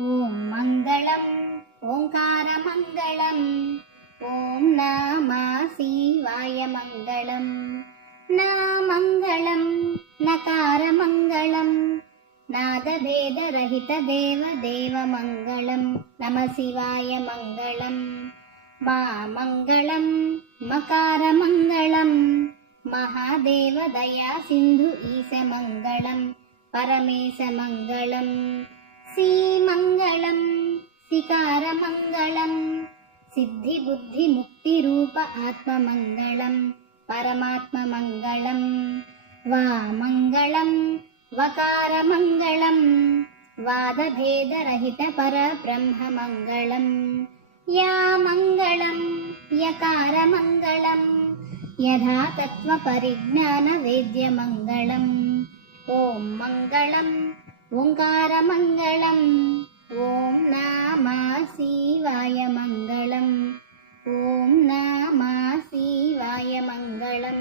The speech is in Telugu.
ఓం మంగళం ఓంకారమంగళం ఓం నమః శివాయ మంగళం నా మంగళం నకారమంగళం నాదభేదరహిత దేవ మంగళం నమః శివాయ మంగళం మా మంగళం మకారమంగళం మహాదేవ దయా సింధు ఈశ మంగళం పరమేశ మంగళం శ్రీమంగళం శికారమంగళం సిద్ధి బుద్ధి ముక్తి రూప ఆత్మమంగళం పరమాత్మమంగళం వామంగళం వకారమంగళం వాదభేదరహిత పరబ్రహ్మమంగళం యా మంగళం యకారమంగళం యథాతత్వ పరిజ్ఞాన వేద్యమంగళం ఓం మంగళం ఓంకారమంగళం ఓం నమః శివాయ మంగళం ఓం నమః శివాయ మంగళం.